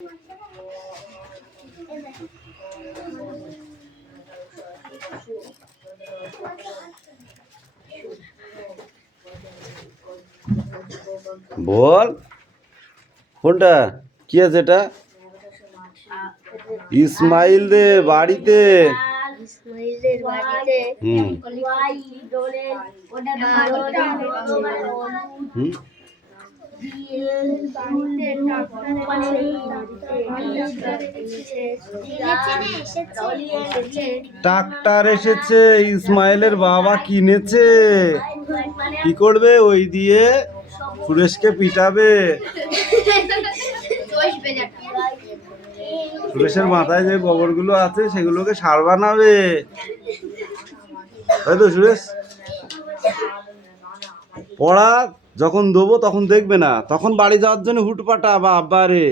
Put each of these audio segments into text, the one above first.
বল কোনটা কি আছে এটা? ইসমাইল দে বাড়িতে। ট্রাক্টর এসেছে, ইসমাইলের বাবা কিনেছে। কি করবে ওই দিয়ে? সুরেশকে পিটাবে। সুরেশের মাথায় যে গোবরগুলো আছে সেগুলোকে সার বানাবে, তাই তো সুরেশ? পড়া যখন দেবো তখন দেখবে না, তখন বাড়ি যাওয়ার জন্য হুটপাটা বা আব্বারে।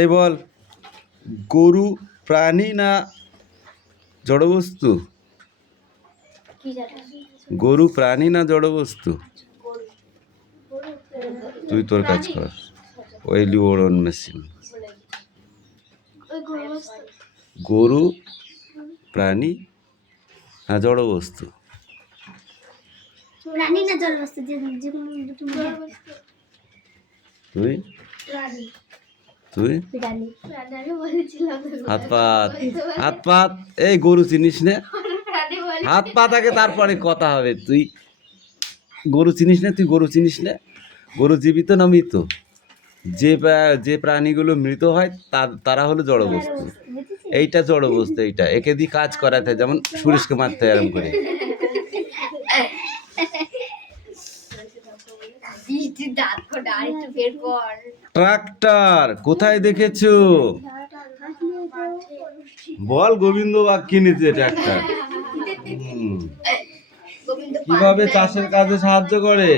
এই বল, গরু প্রাণী না জড়বস্তু? গরু প্রাণী না জড়বস্তু? তুই তোর কাজ কর। ওইলি ওরন মেশিন। গরু প্রাণী না জড়বস্তু? তুই তুই হাত পাত, হাত পাত। এই গরু চিনিস না? হাত পা থাকে তারপরে কথা হবে। তুই গরু চিনিস না? তুই গরু চিনিস না? গরু জীবিত না মৃত? যে প্রাণীগুলো মৃত হয় তারা হলো জড়বস্তু। এইটা জড়বস্তু, এইটা একে দিয়ে কাজ করাতে, যেমন সুরেশকে মারতে আরম্ভ করে। ট্রাক্টর কোথায় দেখেছো? বল, গোবিন্দ বাগ কিনেছে ট্রাক্টর। কিভাবে চাষের কাজে সাহায্য করে?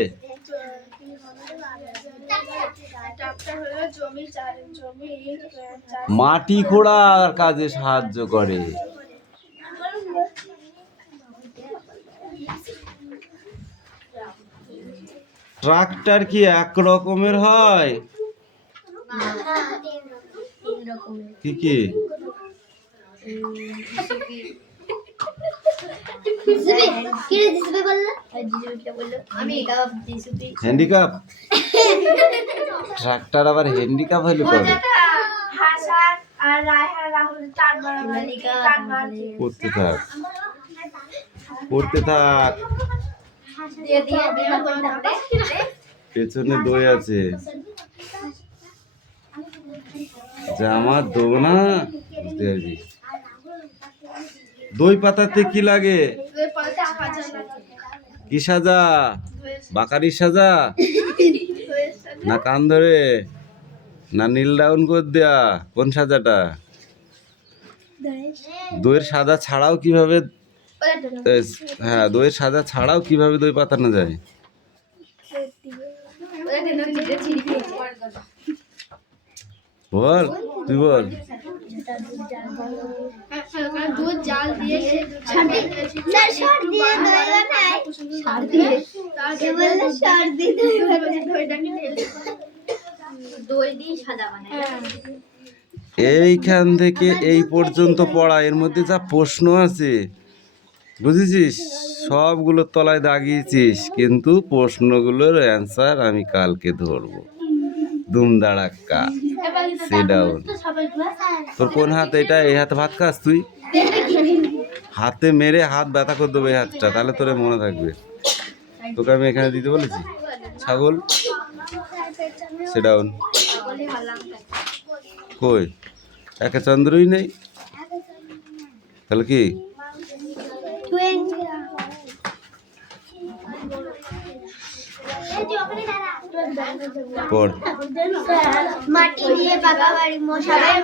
মাটি খোঁড়ার কাজে সাহায্য করে। ট্রাক্টর কি এক রকমের হয়? কি কি? হ্যান্ডিক্যাপ? ট্রাক্টর আবার হ্যান্ডিক্যাপ হলে কবে? পড়তে থাক, পড়তে থাক। পেছনে দই আছে, জামা দেবো না, বুঝতে পারবি? দই পাতাতে কি লাগে? কি সাজা? বাকারি সাজা না কান ধরে না নীল ডাউন করে দেয়া? কোন সাজাটা? দইয়ের সাজা ছাড়াও কিভাবে, হ্যাঁ দইয়ের সাজা ছাড়াও কিভাবে দই পাতানো যায়? বল, তুই বল। এইখান থেকে এই পর্যন্ত পড়া, এর মধ্যে যা প্রশ্ন আছে বুঝেছিস, সবগুলোর তলায় দাগিয়েছিস, কিন্তু প্রশ্নগুলোর অ্যান্সার আমি কালকে ধরবো। দুম দাঁড়াক্কা সেডাউন। তোর কোন হাত এটা? এই হাতে ভাত খাস তুই? হাতে মেরে হাত ব্যথা করে দেবো এই হাতটা, তাহলে তোরে মনে থাকবে। তোকে আমি এখানে দিতে বলেছি? ছাগল সেডাউন। কই একে চন্দ্রই নেই, তাহলে কি? পড়। মাটি দিয়ে পাকা বাড়ি, মশাই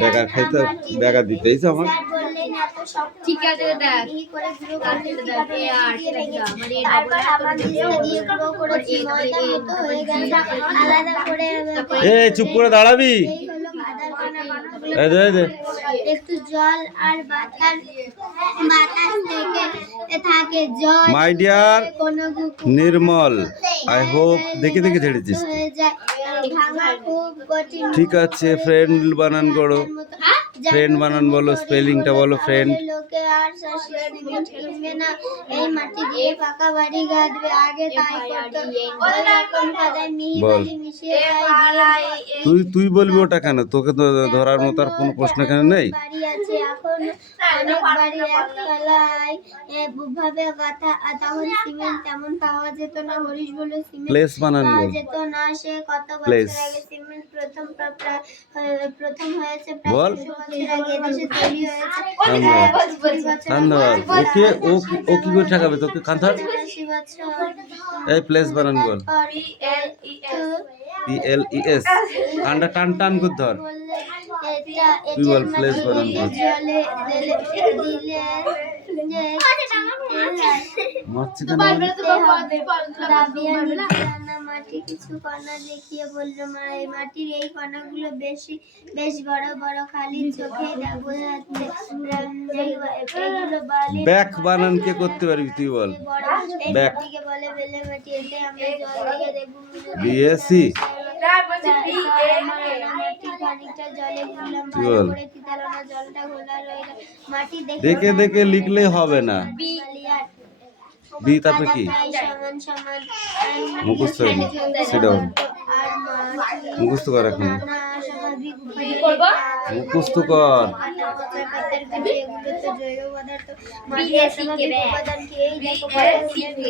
বেকার খাইতে বেকার দিতেইছে আমার। ঠিক আছে দেখ মিহি করে গুঁড়ো করলে কিভাবে দিয়ে রেখেছি। তারপর হামানদিস্তা দিয়ে গুঁড়ো করেছি, ময়দার মতো হয়ে গেছে। আলাদা করে এই চুপ করে দাঁড়াবি। এই হলো ভাদার কণা বানাগুলো। এই দে একটু জল আর বাতাস থেকে থাকে জল। মাই ডিয়ার কণাগুলো নির্মল, আই হোপ দেখে ছেড়েছিস। হয়ে যায়, ভাঙা খুব কঠিন। ঠিক আছে, ফ্রেন্ড বানান করো। ফ্রেন্ড বানান বলো, স্পেলিংটা বলো ফ্রেন্ড। লোকে আর সিমেন্ট কিনবে না, এই মাটি দিয়ে পাকা বাড়ি গাঁথবে। আগে তাই করতো, ওই রকম কাদায় মিহি বল। বালি মিশিয়ে তাই দিয়ে তুই বলবি ওটা কেন? তোকে তো ধরার মতো আর কোনো প্রশ্ন কেন নেই। বাড়ি আছে এখন অনেক বাড়ি একতলায় ভাবে গাঁথা, তখন সিমেন্ট তেমন পাওয়া যেত না। হরিশ বলে সিমেন্ট প্লেস বানান পাওয়া বল। যেত না। সে কত Place. বছর আগে সিমেন্ট প্রথম হয়েছে, বল। প্রায় 200 বছর আগে এদেশে তৈরি হয়েছে। ধন্যবাদ। 80 বছর ধন্যবাদ। আগে। ও কি করে ঠেকাবে তোকে? কান্থার 80 বছর। এই প্লেস বানান বল। তারপর PLES কানটা টান টান করে ধর। বললে তুই বল প্লেস বানান বল। জলে দিলে যে মারছি কেন? রাবিয়ার নিচে মাটি কিছু কণা দেখিয়ে বলল, মা এই মাটির এই কণাগুলো বেশ বড় বড়, খালি চোখে বোঝা যাচ্ছে। এগুলো বালি ব্যাক বানান কে করতে পারবি তুই বল। বড়। এই ব্যাক। মাটিকে বলে বেলে মাটি। এতে আমরা জল দিয়ে দেবো। BSc খানিকটা জলে গুললাম, কি ভালো বল? করে তিতালানো জলটা ঘোলা রয়ে গেল। মাটি দেখে দেখে লিখলে হবে না। বি তারপরে কি? সমান সমান মুখস্থ sit down। আর মাটি মুখস্থ কর এখন। নানা স্বাভাবিক উপায়ে মুখস্থ কর। আটা, পচা পাতার কাঠি, এগুলো তো জৈব পদার্থ। মাটি অস্বাভাবিক উপাদান কি? এই দেখো পদার্থের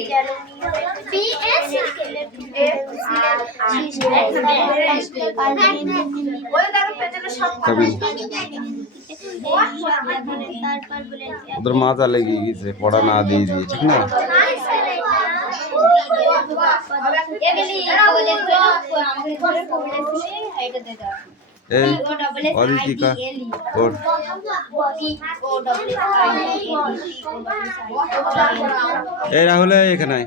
তারপর বলে ওদের মাজা লেগে গেছে পড়া না দিয়ে ঠিক না। এই অদিতিকা ওর এই রাহুল এখানে আয়।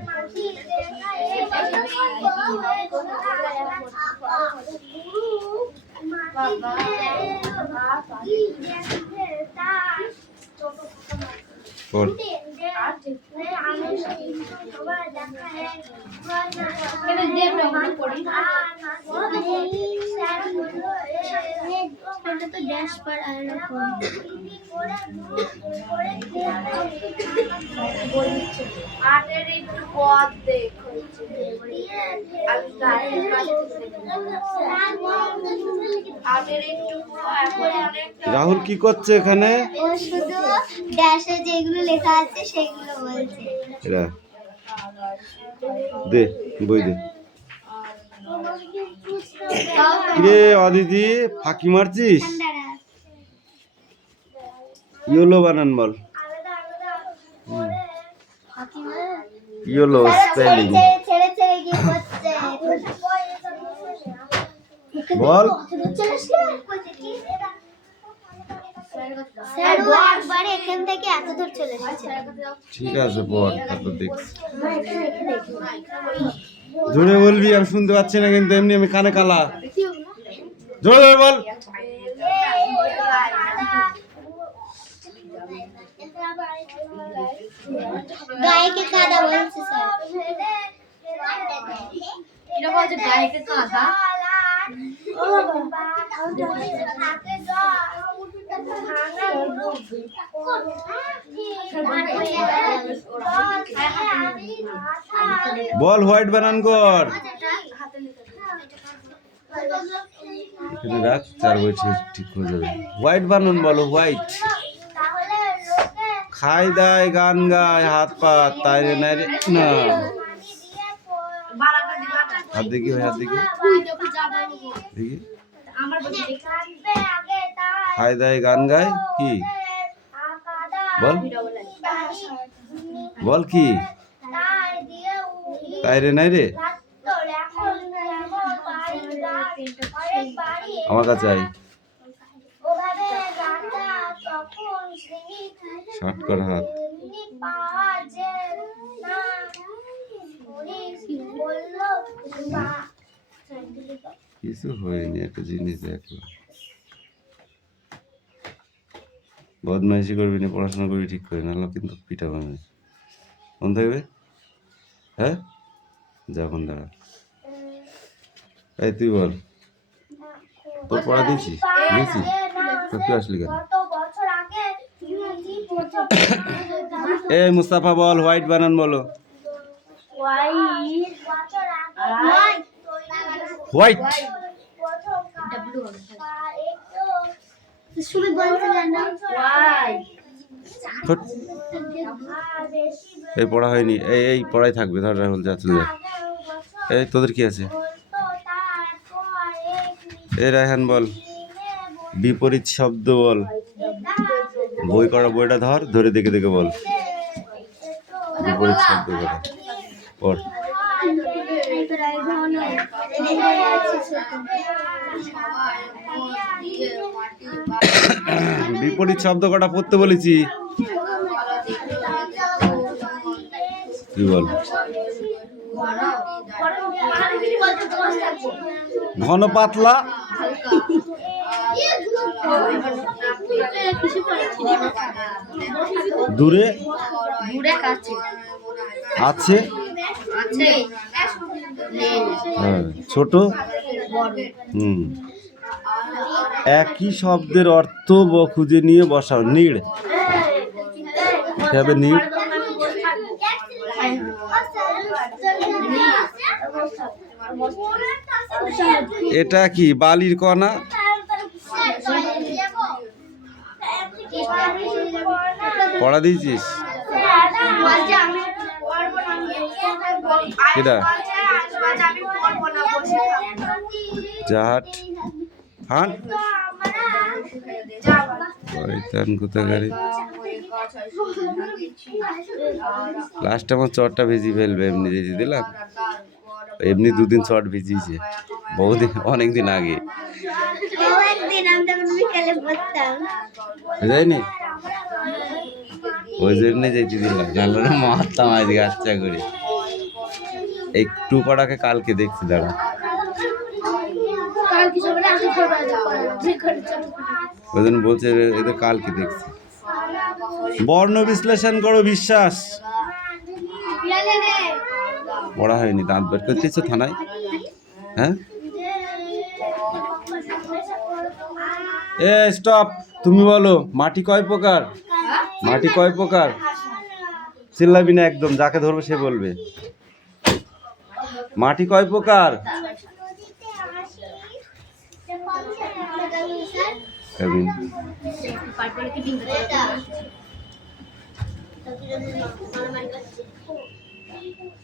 ওর রাহুল কি করছে এখানে? ও শুধু ড্যাশে যেগুলো লেখা আছে সেগুলো বলছে। এরা দে বই দে। কিরে অদিতি ফাঁকি মারছিস? ইয়েলো বানান বল। ইয়েলো স্পেলিং ছেড়ে ছেড়ে গিয়ে বলছে বল। স্যার ও একবারে এখান থেকে এত দূর চলে এসেছে। ঠিক আছে পড়, তারপর দেখছি। জোরে বলবি, আমি শুনতে পাচ্ছি না কিন্তু এমনি আমি কানে কালা। জোরে জোরে বল। গায়েকে কাদা বলছে স্যার। কিরকম আছে গায়েকে কাঁদা? বল হোয়াইট বানান কর। এখানে রাখ, চার বই ঠিক হয়ে যাবে। হোয়াইট বানান বলো, হোয়াইট। খাই দায় গান গায় হাত পা তাই রে নাই রে না। হাত দেখি ভাই, হাত দেখি দেখি। খাই দায় গান গায় কি বল, বল কি? তাই রে নাই রে। আমার কাছে আয়। শর্ট কর হাত। কিছু হয়নি, একটা জিনিস দেখলাম। বদমাইশি করবি না, পড়াশোনা করবি ঠিক করে, নাহলে কিন্তু পিঠা বানাবি। মন থাকবে? হ্যাঁ, যখন দাঁড়া। এই তুই বল, তোর পড়া দিয়েছিস? দিয়েছিস? তোর তুই আসলি কেন? এই মুস্তাফা বল, হোয়াইট বানান বলো। হোয়াইট। এই পড়া হয়নি, এই পড়াই থাকবে। ধর রাহুল, যা চলে যা। এই তোদের কি আছে? এই রায়হান বল, বিপরীত শব্দ বল। বই করা বইটা ধর, ধরে দেখে দেখে বল বিপরীত শব্দ করা। পড়। বিপরীত শব্দ কটা পড়তে বলেছি, তুই বল। ঘন পাতলা, দূরে আছে, হ্যাঁ, ছোট। একই শব্দের অর্থ খুঁজে নিয়ে বসাও। নীড়, হবে নীড়। এটা কি বালির কণা? পড়া দিয়েছিস? এটা জাহাট হাট কোথাকারে। লাস্টে আমার চটটা ভিজিয়ে ফেলবে, এমনি ভিজিয়ে দিলাম। এমনি দুদিন চট ভিজিয়েছে, বহুদিন, অনেকদিন আগে। বুঝাইনি, ওই জন্য যেতে দিলাম, জানলো না মারতাম আজকে আচ্ছা করে। একটু পড়াকে কালকে দেখছি, দাঁড়া। ওই জন্য বলছে এদের কালকে দেখছি। বর্ণ বিশ্লেষণ করো, বিশ্বাস। পড়া হয়নি, দাঁত বের করতেছো থানায়? হ্যাঁ, এ স্টপ। তুমি বলো, মাটি কয় প্রকার? মাটি কয় প্রকার? চিল্লাবি না একদম, যাকে ধরবো সে বলবে। মাটি কয় প্রকার?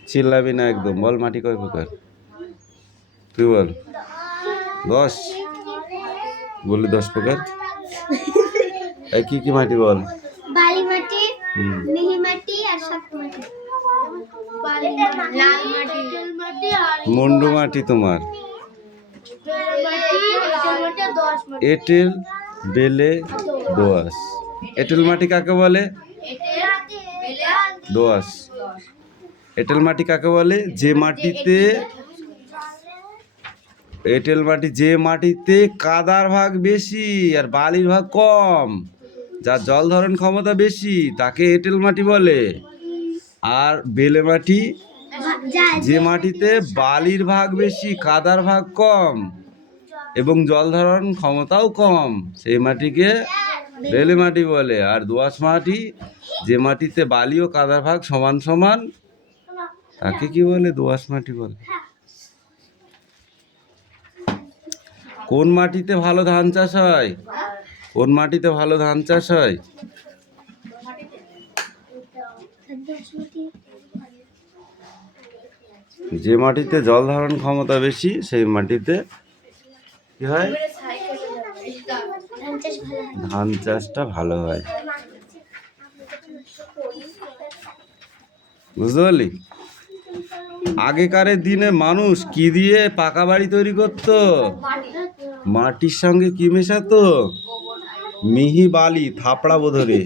চিল্লাবি না একদম, বল মাটি কয় প্রকার? তুই বল। 10 বললি, 10 প্রকার। কি কি মাটি বল? বালি মাটি, মিহি মাটি আর শক্ত মাটি। লাল মাটি, মুন্ডু মাটি তোমার। এঁটেল, বেলে, দোআঁশ। এঁটেল মাটি কাকে বলে? দোআঁশ। এঁটেল মাটি কাকে বলে? যে মাটিতে, এঁটেল মাটি যে মাটিতে কাদার ভাগ বেশি আর বালির ভাগ কম, যার জল ধারণ ক্ষমতা বেশি, তাকে এঁটেল মাটি বলে। আর বেলে মাটি যে মাটিতে বালির ভাগ বেশি, কাদার ভাগ কম এবং জল ধারণ ক্ষমতাও কম, সেই মাটিকে বেলে মাটি বলে। আর দোআঁশ মাটি যে মাটিতে বালি ও কাদার ভাগ সমান সমান, তাকে কি বলে? দোআঁশ মাটি বলে। কোন মাটিতে ভালো ধান চাষ হয়? কোন মাটিতে ভালো ধান চাষ হয়? যে মাটিতে জল ধারণ ক্ষমতা বেশি, সেই মাটিতে কি হয়? ধান চাষটা ভালো হয়। বুঝতে পারলি? আগেকারের দিনে মানুষ কি দিয়ে পাকা বাড়ি তৈরি করতো? মাটির সঙ্গে কি মেশাতো? মিহি বালি, থাপড়া বোধরে।